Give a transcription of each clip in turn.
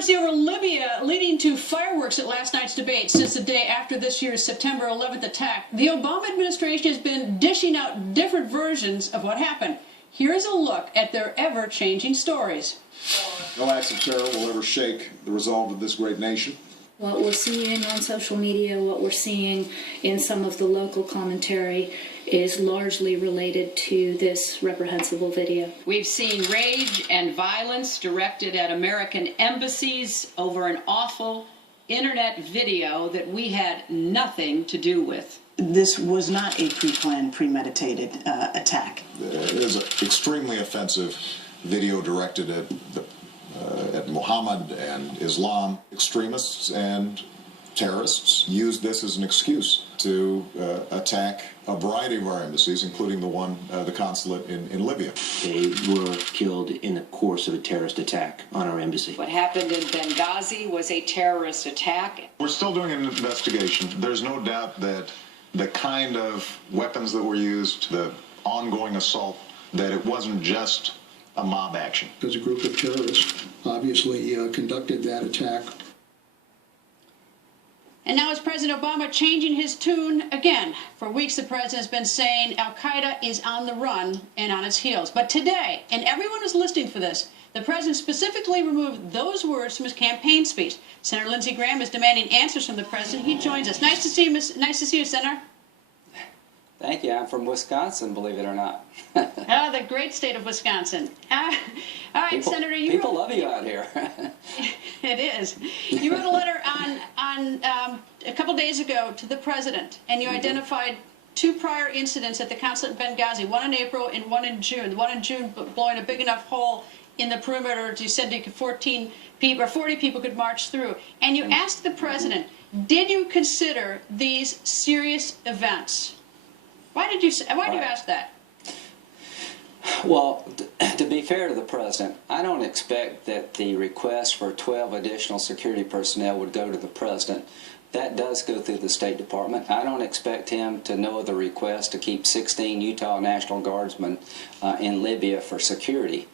Controversy over Libya leading to fireworks at last night's debate since the day after this year's September 11th attack. The Obama administration has been dishing out different versions of what happened. Here's a look at their ever-changing stories. No acts of terror will ever shake the resolve of this great nation. What we're seeing on social media, what we're seeing in some of the local commentary is largely related to this reprehensible video. We've seen rage and violence directed at American embassies over an awful internet video that we had nothing to do with. This was not a pre-planned, premeditated attack. It is an extremely offensive video directed at Muhammad and Islam. Extremists and terrorists use this as an excuse to attack a variety of our embassies, including the consulate in Libya. They were killed in the course of a terrorist attack on our embassy. What happened in Benghazi was a terrorist attack. We're still doing an investigation. There's no doubt that the kind of weapons that were used, the ongoing assault, that it wasn't just a mob action. Because a group of terrorists obviously conducted that attack. And now is President Obama changing his tune again. For weeks, the president has been saying Al Qaeda is on the run and on its heels. But today, and everyone is listening for this, the president specifically removed those words from his campaign speech. Senator Lindsey Graham is demanding answers from the president. He joins us. Nice to see you, Senator. Thank you. I'm from Wisconsin, believe it or not. The great state of Wisconsin. All right, Senator. People love you out here. It is. You wrote a letter on a couple days ago to the president, and you identified two prior incidents at the consulate in Benghazi, one in April and one in June. The one in June blowing a big enough hole in the perimeter to send 14 people or 40 people could march through. And you asked the president, did you consider these serious events? Why do you ask that? Well, to be fair to the president, I don't expect that the request for 12 additional security personnel would go to the president. That does go through the State Department. I don't expect him to know of the request to keep 16 Utah National Guardsmen in Libya for security.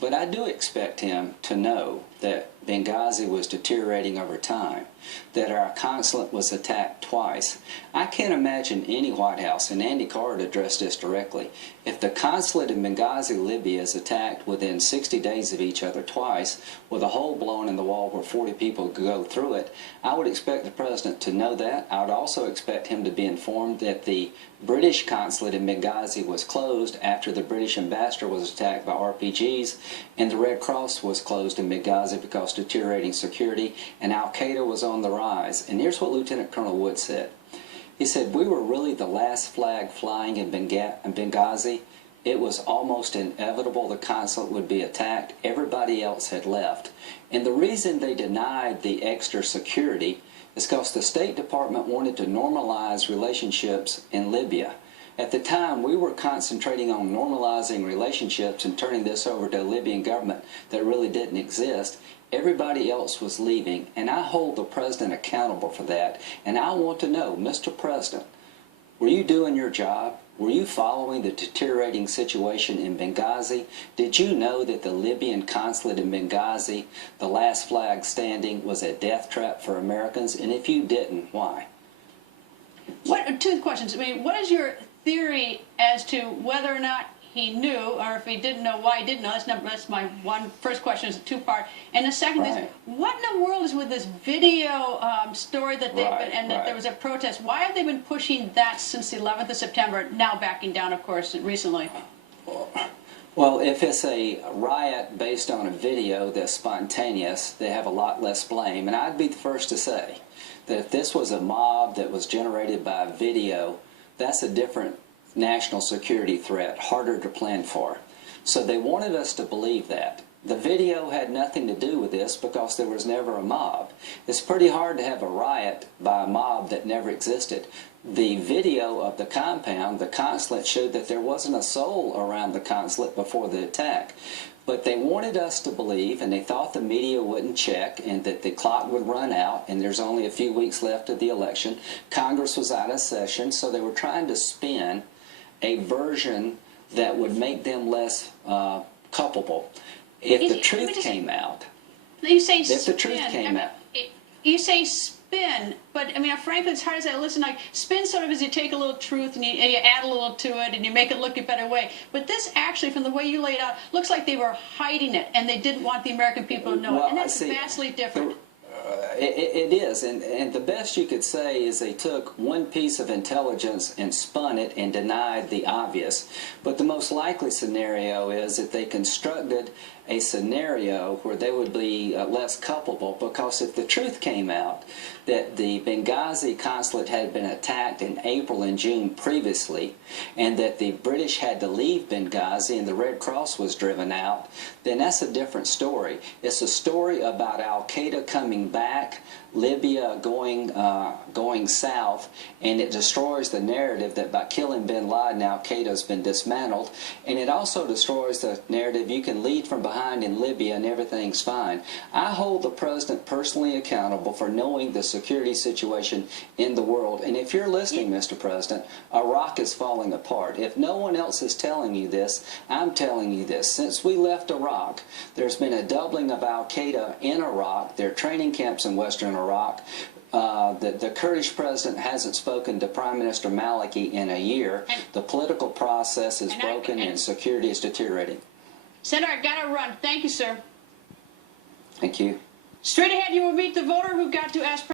But I do expect him to know that Benghazi was deteriorating over time, that our consulate was attacked twice. I can't imagine any White House, and Andy Card addressed this directly, if the consulate in Benghazi, Libya is attacked within 60 days of each other twice, with a hole blown in the wall where 40 people could go through it, I would expect the president to know that. I would also expect him to be informed that the British consulate in Benghazi was closed after the British ambassador was attacked by RPGs, and the Red Cross was closed in Benghazi because deteriorating security, and Al Qaeda was on the rise. And here's what Lieutenant Colonel Wood said. He said, we were really the last flag flying in Benghazi. It was almost inevitable the consulate would be attacked. Everybody else had left. And the reason they denied the extra security is because the State Department wanted to normalize relationships in Libya. At the time, we were concentrating on normalizing relationships and turning this over to a Libyan government that really didn't exist. Everybody else was leaving, and I hold the president accountable for that. And I want to know, Mr. President, were you doing your job? Were you following the deteriorating situation in Benghazi? Did you know that the Libyan consulate in Benghazi, the last flag standing, was a death trap for Americans? And if you didn't, why? Two questions. I mean, what is your theory as to whether or not he knew, or if he didn't know, why he didn't know? That's my first question, is a two-part. And the second is, what in the world is with this video story that they've been, and that there was a protest? Why have they been pushing that since the 11th of September, now backing down, of course, recently? Well, if it's a riot based on a video that's spontaneous, they have a lot less blame. And I'd be the first to say that if this was a mob that was generated by a video, that's a different national security threat, harder to plan for. So they wanted us to believe that. The video had nothing to do with this because there was never a mob. It's pretty hard to have a riot by a mob that never existed. The video of the compound, the consulate, showed that there wasn't a soul around the consulate before the attack. But they wanted us to believe, and they thought the media wouldn't check, and that the clock would run out, and there's only a few weeks left of the election. Congress was out of session, so they were trying to spin a version that would make them less culpable. If the truth came out, You say If spin. the truth came out. You say spin, but I mean, frankly, it's hard as I listen. Like spin, sort of, is you take a little truth and you add a little to it and you make it look a better way. But this actually, from the way you laid out, looks like they were hiding it and they didn't want the American people to know it, and that's vastly different. It is, and the best you could say is they took one piece of intelligence and spun it and denied the obvious. But the most likely scenario is that they constructed a scenario where they would be less culpable, because if the truth came out that the Benghazi consulate had been attacked in April and June previously, and that the British had to leave Benghazi and the Red Cross was driven out, then that's a different story. It's a story about Al Qaeda coming back, Libya going south, and it destroys the narrative that by killing bin Laden, Al Qaeda's been dismantled, and it also destroys the narrative you can lead from behind in Libya and everything's fine. I hold the president personally accountable for knowing the security situation in the world, and if you're listening, Mr. President, Iraq is falling apart. If no one else is telling you this, I'm telling you this. Since we left Iraq, there's been a doubling of Al Qaeda in Iraq. There are training camps in western Iraq. The Kurdish president hasn't spoken to Prime Minister Maliki in a year. The political process is broken and security is deteriorating. Senator, I gotta run. Thank you, sir. Thank you. Straight ahead, you will meet the voter who got to ask